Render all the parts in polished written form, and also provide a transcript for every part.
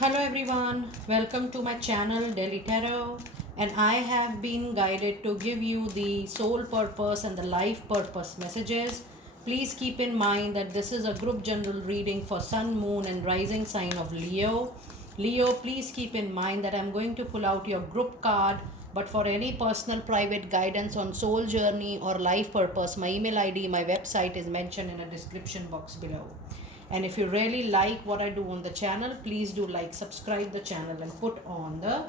Hello everyone, welcome to my channel Daily Tarot, and I have been guided to give you the soul purpose and the life purpose messages. Please keep in mind that this is a group general reading for Sun, Moon, and Rising sign of Leo. Leo, please keep in mind that I'm going to pull out your group card, but for any personal private guidance on soul journey or life purpose, my email ID, my website is mentioned in a description box below. And if you really like what I do on the channel, please do like, subscribe the channel, and put on the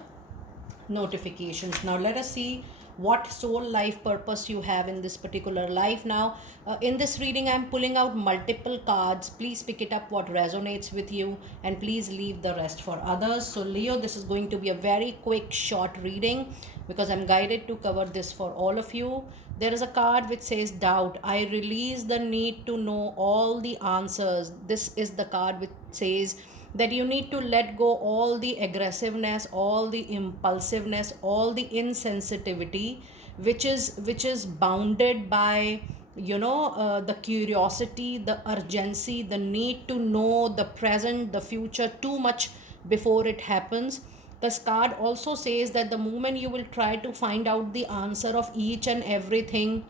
notifications. Now let us see what soul life purpose you have in this particular life. Now in this reading I'm pulling out multiple cards. Please pick it up what resonates with you, and please leave the rest for others. So Leo, this is going to be a very quick short reading because I'm guided to cover this for all of you. There is a card which says doubt. I release the need to know all the answers. This is the card which says that you need to let go all the aggressiveness, all the impulsiveness, all the insensitivity which is bounded by the curiosity, the urgency, the need to know the present, the future too much before it happens. This card also says that the moment you will try to find out the answer of each and everything,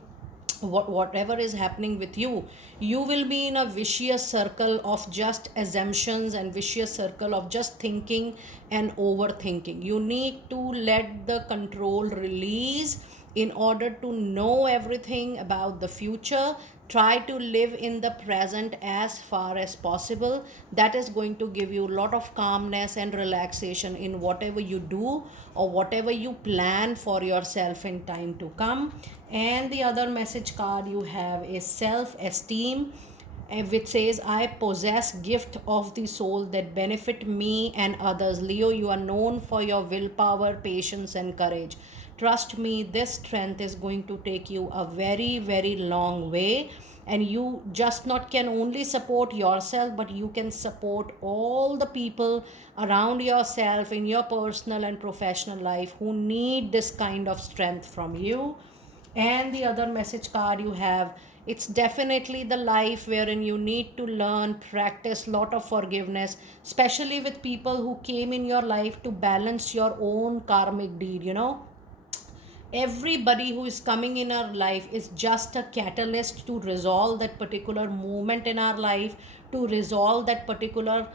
whatever is happening with you, you will be in a vicious circle of just assumptions and vicious circle of just thinking and overthinking. You need to let the control release in order to know everything about the future. Try to live in the present as far as possible. That is going to give you a lot of calmness and relaxation in whatever you do or whatever you plan for yourself in time to come. And the other message card you have is self esteem, which says I possess gift of the soul that benefit me and others. Leo, you are known for your willpower, patience, and courage. Trust me, this strength is going to take you a very very long way, and you just not can only support yourself, but you can support all the people around yourself in your personal and professional life who need this kind of strength from you. And the other message card you have, it's definitely the life wherein you need to learn, practice lot of forgiveness, especially with people who came in your life to balance your own karmic deed. Everybody who is coming in our life is just a catalyst to resolve that particular moment in our life, to resolve that particular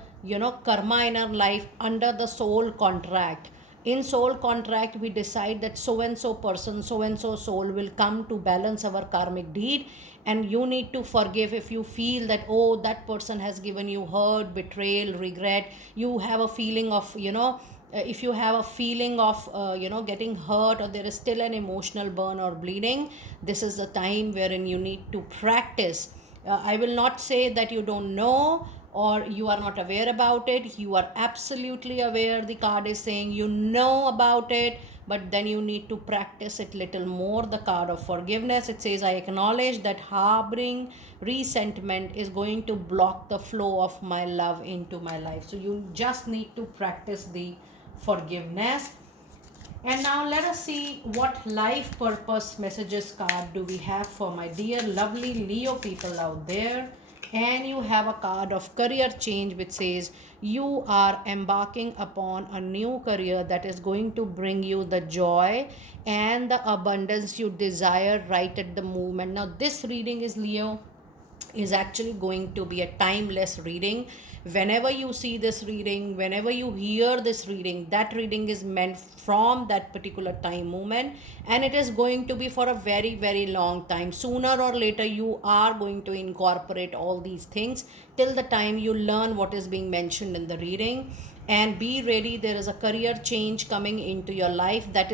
karma in our life under the soul contract. In soul contract we decide that so and so person, so and so soul will come to balance our karmic deed, and you need to forgive if you feel that, oh, that person has given you hurt, betrayal, regret. You have a feeling of if you have a feeling of getting hurt, or there is still an emotional burn or bleeding, this is the time wherein you need to practice. I will not say that you don't know or you are not aware about it. You are absolutely aware. The card is saying you know about it, but then you need to practice it little more. The card of forgiveness, it says I acknowledge that harboring resentment is going to block the flow of my love into my life. So you just need to practice the forgiveness. And now let us see what life purpose messages card do we have for my dear lovely Leo people out there. And you have a card of career change which says you are embarking upon a new career that is going to bring you the joy and the abundance you desire right at the moment. Now this reading is Leo, is actually going to be a timeless reading. Whenever you see this reading, whenever you hear this reading, that reading is meant from that particular time moment, and it is going to be for a very very long time. Sooner or later you are going to incorporate all these things till the time you learn what is being mentioned in the reading. And be ready, there is a career change coming into your life that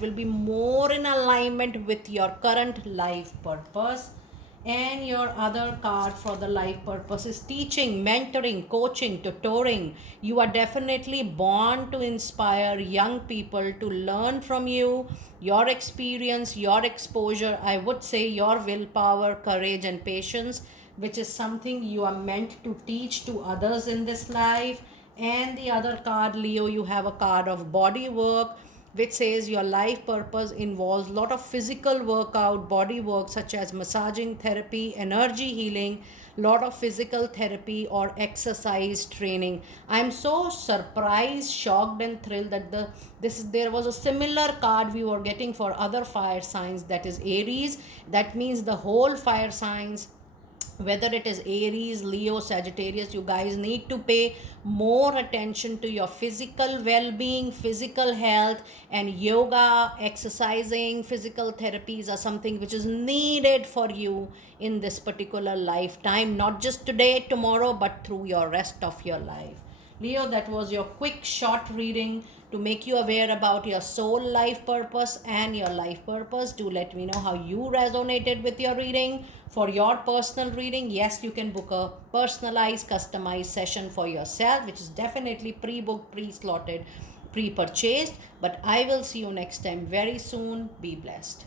will be more in alignment with your current life purpose. And your other card for the life purpose is teaching, mentoring, coaching, tutoring. You are definitely born to inspire young people to learn from you, your experience, your exposure. I would say your willpower, courage, and patience, which is something you are meant to teach to others in this life. And the other card, Leo, you have a card of body work which says your life purpose involves a lot of physical workout, body work such as massaging therapy, energy healing, lot of physical therapy or exercise training. I'm so surprised, shocked, and thrilled that there was a similar card we were getting for other fire signs, that is Aries. That means the whole fire signs, whether it is Aries, Leo, Sagittarius, you guys need to pay more attention to your physical well-being, physical health, and yoga, exercising, physical therapies are something which is needed for you in this particular lifetime, not just today, tomorrow, but through your rest of your life. Leo, that was your quick short reading to make you aware about your soul life purpose and your life purpose. Do let me know how you resonated with your reading. For your personal reading, yes, you can book a personalized, customized session for yourself, which is definitely pre booked, pre slotted, pre purchased. But I will see you next time very soon. Be blessed.